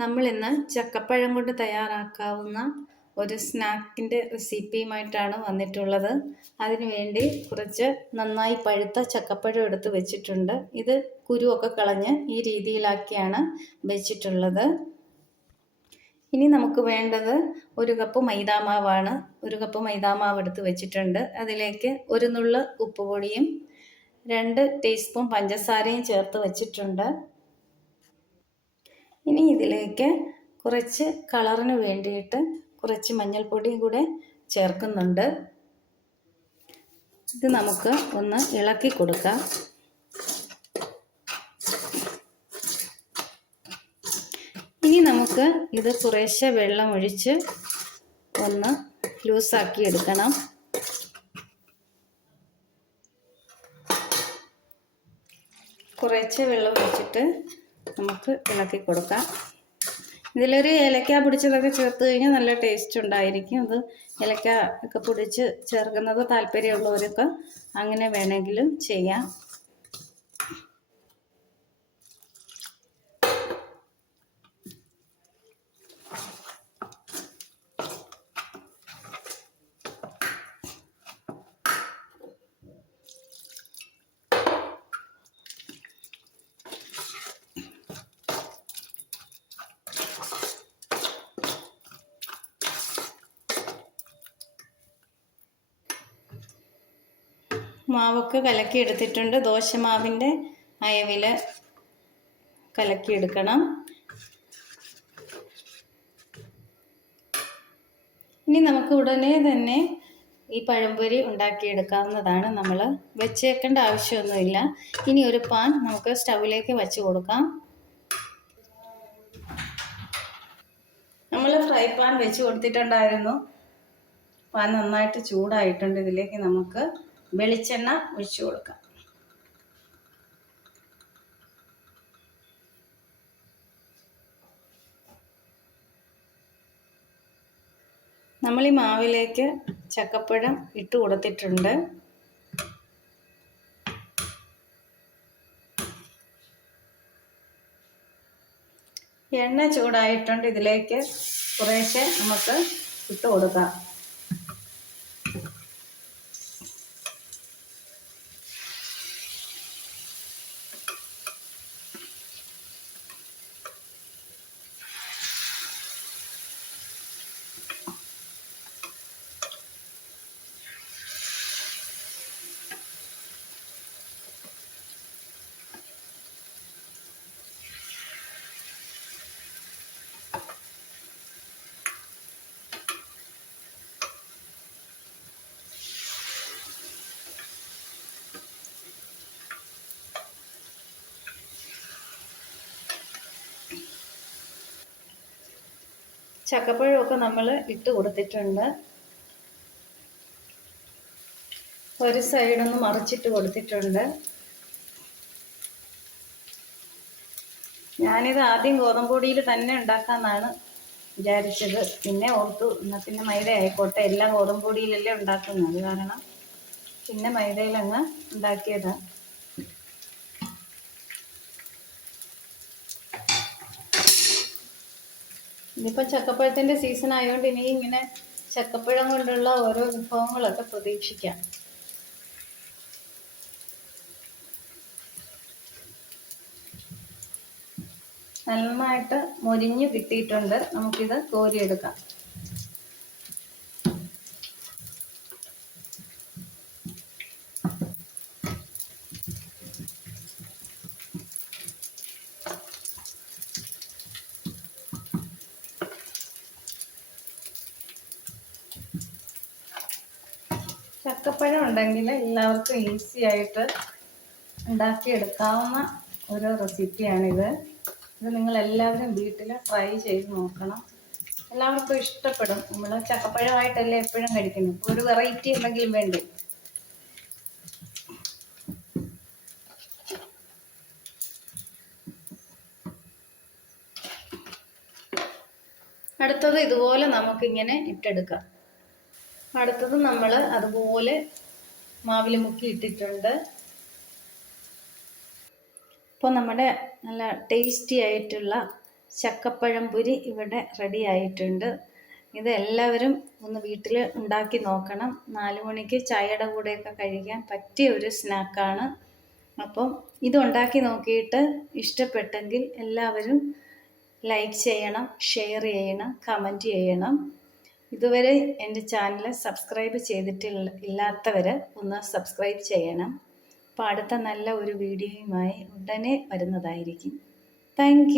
നമ്മൾ ഇന്ന് ചക്കപ്പഴം കൊണ്ട് തയ്യാറാക്കാവുന്ന ഒരു സ്നാക്കിന്റെ റെസിപ്പിയുമായിട്ടാണ് വന്നിട്ടുള്ളത്. അതിനുവേണ്ടി കുറച്ച് നന്നായി പഴുത്ത ചക്കപ്പഴം എടുത്ത് വെച്ചിട്ടുണ്ട്. ഇത് കുരുവൊക്കെ കളഞ്ഞ് ഈ രീതിയിലാക്കിയാണ് വെച്ചിട്ടുള്ളത്. ഇനി നമുക്ക് വേണ്ടത് ഒരു കപ്പ് മൈദാമാവാണ്. ഒരു കപ്പ് മൈദാമാവ് എടുത്ത് വെച്ചിട്ടുണ്ട്. അതിലേക്ക് ഒരു നുള്ള് ഉപ്പുപൊടിയും രണ്ട് ടീസ്പൂൺ പഞ്ചസാരയും ചേർത്ത് വെച്ചിട്ടുണ്ട്. ഇനി ഇതിലേക്ക് കുറച്ച് കളറിന് വേണ്ടിയിട്ട് കുറച്ച് മഞ്ഞൾപ്പൊടിയും കൂടെ ചേർക്കുന്നുണ്ട്. ഇത് നമുക്ക് ഒന്ന് ഇളക്കി കൊടുക്കാം. ഇനി നമുക്ക് ഇത് കുറേശ്ശെ വെള്ളം ഒഴിച്ച് ഒന്ന് ലൂസാക്കി എടുക്കണം. കുറേശ്ശെ വെള്ളം ഒഴിച്ചിട്ട് നമുക്ക് ഇളക്കി കൊടുക്കാം. ഇതിലൊരു ഏലക്ക പൊടിച്ചതൊക്കെ ചേർത്ത് കഴിഞ്ഞാൽ നല്ല ടേസ്റ്റ് ഉണ്ടായിരിക്കും. അത് ഏലക്ക ഒക്കെ പൊടിച്ച് ചേർക്കുന്നത് താല്പര്യമുള്ളവരൊക്കെ അങ്ങനെ വേണമെങ്കിലും ചെയ്യാം. മാവൊക്കെ കലക്കി എടുത്തിട്ടുണ്ട് ദോശമാവിന്റെ അയവിൽ കലക്കിയെടുക്കണം. ഇനി നമുക്ക് ഉടനെ തന്നെ ഈ പഴംപൊരി ഉണ്ടാക്കിയെടുക്കാവുന്നതാണ് നമ്മൾ വെച്ചേക്കേണ്ട ആവശ്യമൊന്നുമില്ല. ഇനി ഒരു പാൻ നമുക്ക് സ്റ്റൗവിലേക്ക് വെച്ച് കൊടുക്കാം. നമ്മൾ ഫ്രൈ പാൻ വെച്ച് കൊടുത്തിട്ടുണ്ടായിരുന്നു. പാൻ നന്നായിട്ട് ചൂടായിട്ടുണ്ട് ഇതിലേക്ക് നമുക്ക് വെളിച്ചെണ്ണ ഒഴിച്ചു കൊടുക്കാം. നമ്മൾ ഈ മാവിലേക്ക് ചക്കപ്പഴം ഇട്ട് കൊടുത്തിട്ടുണ്ട്. എണ്ണ ചൂടായിട്ടുണ്ട് ഇതിലേക്ക് കുറേശ്ശെ നമുക്ക് ഇട്ട് കൊടുക്കാം. ചക്കപ്പഴമൊക്കെ നമ്മൾ ഇട്ട് കൊടുത്തിട്ടുണ്ട്. ഒരു സൈഡൊന്ന് മറിച്ചിട്ട് കൊടുത്തിട്ടുണ്ട്. ഞാനിത് ആദ്യം ഗോതമ്പൊടിയിൽ തന്നെ ഉണ്ടാക്കാമെന്നാണ് വിചാരിച്ചത്. പിന്നെ ഓർത്തു എന്നാൽ പിന്നെ മൈദ ആയിക്കോട്ടെ. എല്ലാം ഗോതമ്പൊടിയിലല്ലേ ഉണ്ടാക്കുന്നത്. കാരണം പിന്നെ മൈദയിലങ്ങ് ഉണ്ടാക്കിയതാണ് ഇനിയിപ്പോൾ ചക്കപ്പഴത്തിന്റെ സീസൺ ആയതുകൊണ്ട് ഇനി ഇങ്ങനെ ചക്കപ്പഴം കൊണ്ടുള്ള ഓരോ വിഭവങ്ങളൊക്കെ പ്രതീക്ഷിക്കാം. നന്നായിട്ട് മൊരിഞ്ഞ് കിട്ടിയിട്ടുണ്ട്. നമുക്കിത് കോരിയെടുക്കാം. ചക്കപ്പഴം ഉണ്ടെങ്കിൽ എല്ലാവർക്കും ഈസി ആയിട്ട് ഉണ്ടാക്കിയെടുക്കാവുന്ന ഒരു റെസിപ്പിയാണിത് ഇത് നിങ്ങൾ എല്ലാവരും വീട്ടിൽ ട്രൈ ചെയ്ത് നോക്കണം. എല്ലാവർക്കും ഇഷ്ടപ്പെടും. നമ്മൾ ചക്കപ്പഴമായിട്ടല്ലേ എപ്പോഴും കഴിക്കുന്നത്? ഇപ്പോൾ ഒരു വെറൈറ്റി എന്തെങ്കിലും വേണ്ടേ? അടുത്തത് ഇതുപോലെ നമുക്കിങ്ങനെ ഇട്ടെടുക്കാം. അടുത്തത് നമ്മൾ അതുപോലെ മാവിൽ മുക്കി ഇട്ടിട്ടുണ്ട്. ഇപ്പോൾ നമ്മുടെ നല്ല ടേസ്റ്റി ആയിട്ടുള്ള ചക്കപ്പഴം പുരി ഇവിടെ റെഡി ആയിട്ടുണ്ട്. ഇത് എല്ലാവരും ഒന്ന് വീട്ടിൽ ഉണ്ടാക്കി നോക്കണം. നാല് മണിക്ക് ചായയുടെ കൂടെയൊക്കെ കഴിക്കാൻ പറ്റിയ ഒരു സ്നാക്കാണ് അപ്പം ഇത് ഉണ്ടാക്കി നോക്കിയിട്ട് ഇഷ്ടപ്പെട്ടെങ്കിൽ എല്ലാവരും ലൈക്ക് ചെയ്യണം ഷെയർ ചെയ്യണം കമന്റ് ചെയ്യണം. ഇതുവരെ എന്റെ ചാനൽ സബ്സ്ക്രൈബ് ചെയ്തിട്ടില്ല ഇല്ലാത്തവർ ഒന്ന് സബ്സ്ക്രൈബ് ചെയ്യണം. അപ്പോൾ അടുത്ത നല്ല ഒരു വീഡിയോയുമായി ഉടനെ വരുന്നതായിരിക്കും. താങ്ക്